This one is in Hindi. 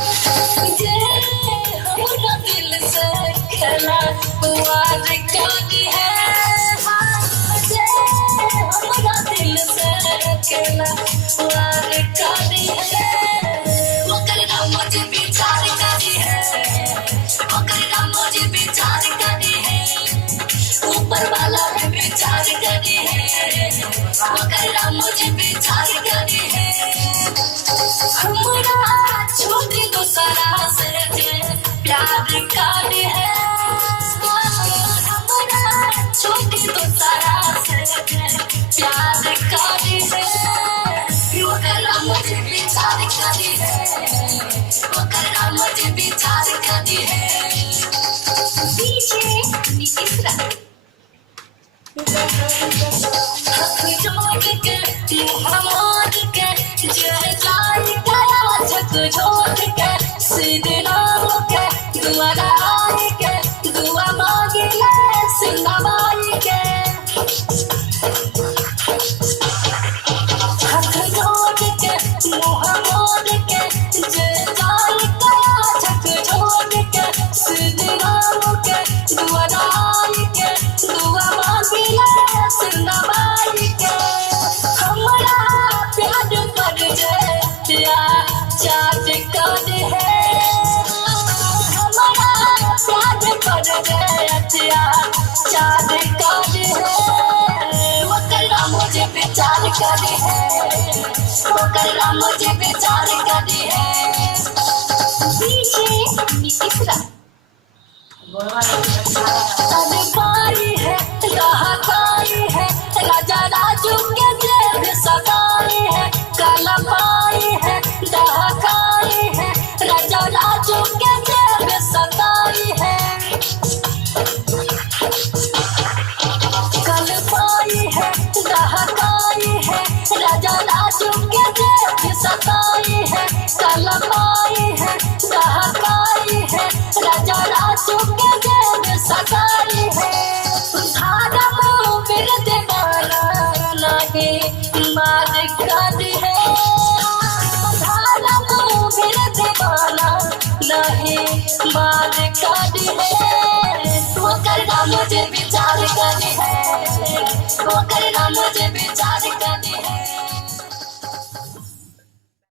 ये हमरा दिल से खेला वार करी है। ये हमरा दिल से खेला वार करी है। ओकर नाम मुझे विचार करी है। ओकर नाम मुझे विचार करी है। ऊपर वाला भी विचार करी है। ओकर नाम मुझे विचार करी है। हमरा छोड़ी दूसरा से प्यार करी है। हमरा छोड़ी दूसरा से प्यार करी है। ओकर नाम मुझे विचार करी है। ओकर नाम मुझे विचार करी है। डीजे नीतीश राज हाथ जोड़ के मुँह मोड़ के जय जाय गया झक झोर के सीधे नाम के दुआ लगाए के दुआ मांगे ले सिंगाबाई के। हाथ जोड़ के मुँह मोड़ के जय जाय गया झक झोर के सीधे नाम के दुआ लगाए के दुआ मांगे ले सिंगाबाई के। हमरा प्यार कर जया चाट कर है। हमरा प्यार कर जया चाट कर है। ओकर नाम मुझे विचार करे है। ओकर नाम मुझे विचार करे है। डीजे नीतीश राज अधिकारी है राहकारी है। राजा राजू के जेब सगाई है। काला पाई है दहकाई है। राजा राजू के जेब सगाई है। कल पाई है दहकाई है। राजा राजू के जेब सगाई है। काला पाई है दहकाई है। राजा राजू के जेब सगाई है। धारा मेरे दीवाना लागे मार कर है। धारा मेरे दीवाना लागे मार कर है। ओकर नाम मुझे विचार करे है। ओकर नाम मुझे